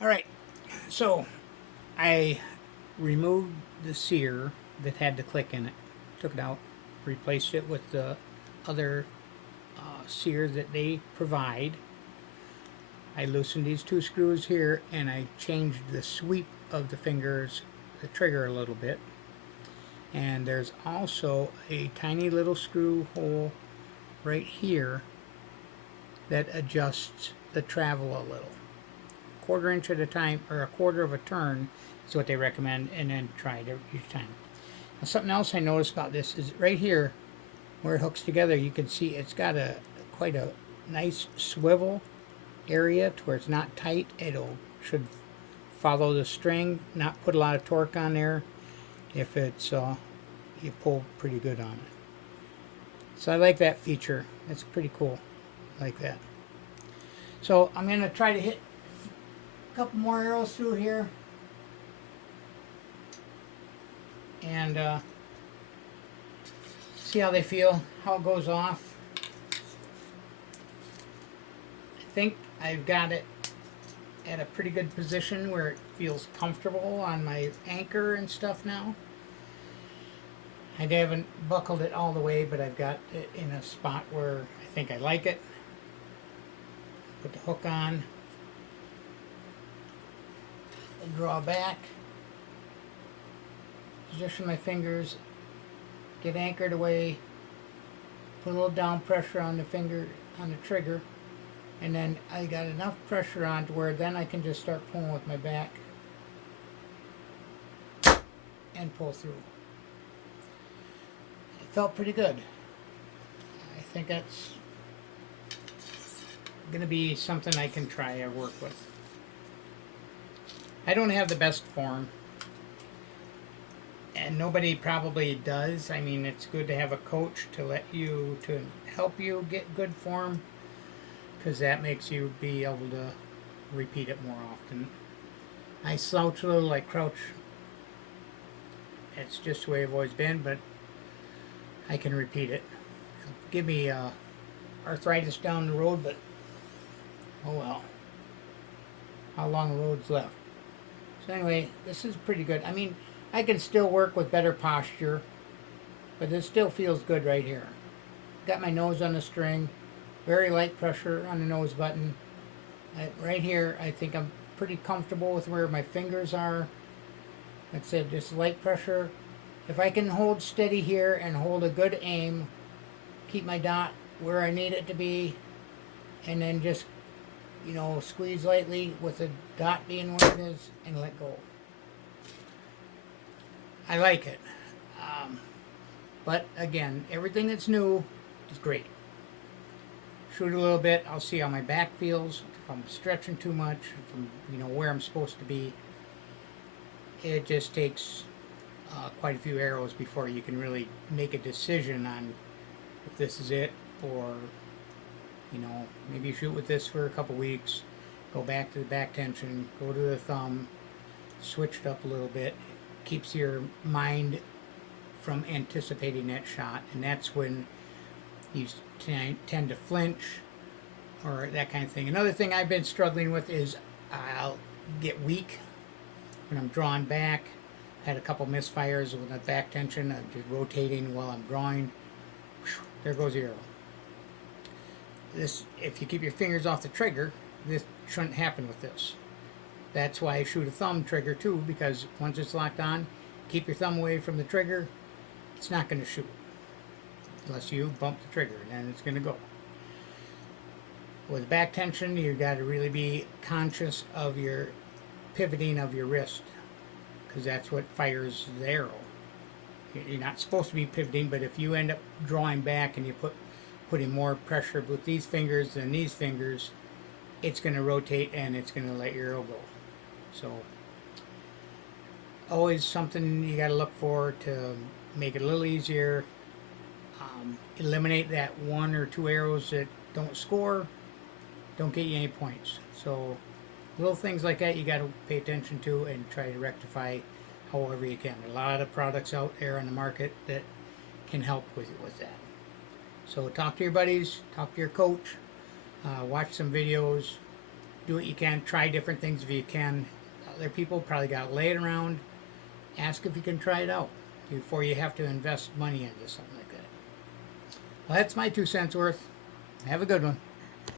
Alright, so I removed the sear that had the click in it, took it out, replaced it with the other sear that they provide. I loosened these two screws here and I changed the sweep of the fingers, the trigger a little bit. And there's also a tiny little screw hole right here that adjusts the travel a little. Quarter inch at a time, or a quarter of a turn is what they recommend, and then try it each time. Now, something else I noticed about this is right here where it hooks together, you can see it's got a quite a nice swivel area to where it's not tight. It'll should follow the string, not put a lot of torque on there if it's you pull pretty good on it. So I like that feature. It's pretty cool. I like that. So I'm going to try to hit a couple more arrows through here. And see how they feel, how it goes off. I think I've got it at a pretty good position where it feels comfortable on my anchor and stuff now. I haven't buckled it all the way, but I've got it in a spot where I think I like it. Put the hook on, and draw back, position my fingers, get anchored away, put a little down pressure on the finger, on the trigger, and then I got enough pressure on to where then I can just start pulling with my back and pull through. It felt pretty good. I think that's going to be something I can try or work with. I don't have the best form, and nobody probably does. I mean, it's good to have a coach to help you get good form, because that makes you be able to repeat it more often. I slouch a little, like crouch. It's just the way I've always been, but I can repeat it. It'll give me arthritis down the road, but oh well. How long the road's left. So anyway, this is pretty good. I mean, I can still work with better posture, but it still feels good right here. Got my nose on the string, very light pressure on the nose button. Right here, I think I'm pretty comfortable with where my fingers are. Like I said, just light pressure. If I can hold steady here and hold a good aim, keep my dot where I need it to be, and then just, squeeze lightly with the dot being where it is, and let go. I like it. But again, everything that's new is great. Shoot a little bit, I'll see how my back feels. If I'm stretching too much, if I'm, where I'm supposed to be. It just takes quite a few arrows before you can really make a decision on if this is it, or maybe you shoot with this for a couple weeks, go back to the back tension, go to the thumb, switch it up a little bit. Keeps your mind from anticipating that shot, and that's when you tend to flinch or that kind of thing. Another thing I've been struggling with is I'll get weak when I'm drawing back. Had a couple misfires with the back tension. I'm just rotating while I'm drawing. There goes the arrow. This, if you keep your fingers off the trigger, this shouldn't happen with this. That's why I shoot a thumb trigger too, because once it's locked on, keep your thumb away from the trigger, it's not going to shoot. Unless you bump the trigger, and then it's going to go. With back tension, you've got to really be conscious of your pivoting of your wrist, because that's what fires the arrow. You're not supposed to be pivoting, but if you end up drawing back and you putting more pressure with these fingers than these fingers, it's going to rotate and it's going to let your arrow go. So always something you got to look for to make it a little easier. Eliminate that one or two arrows that don't score, don't get you any points. So little things like that you got to pay attention to and try to rectify however you can. A lot of products out there on the market that can help with that. So talk to your buddies, talk to your coach, watch some videos, do what you can. Try different things if you can. Other people probably got laid around. Ask if you can try it out before you have to invest money into something like that. Well, that's my 2 cents worth. Have a good one.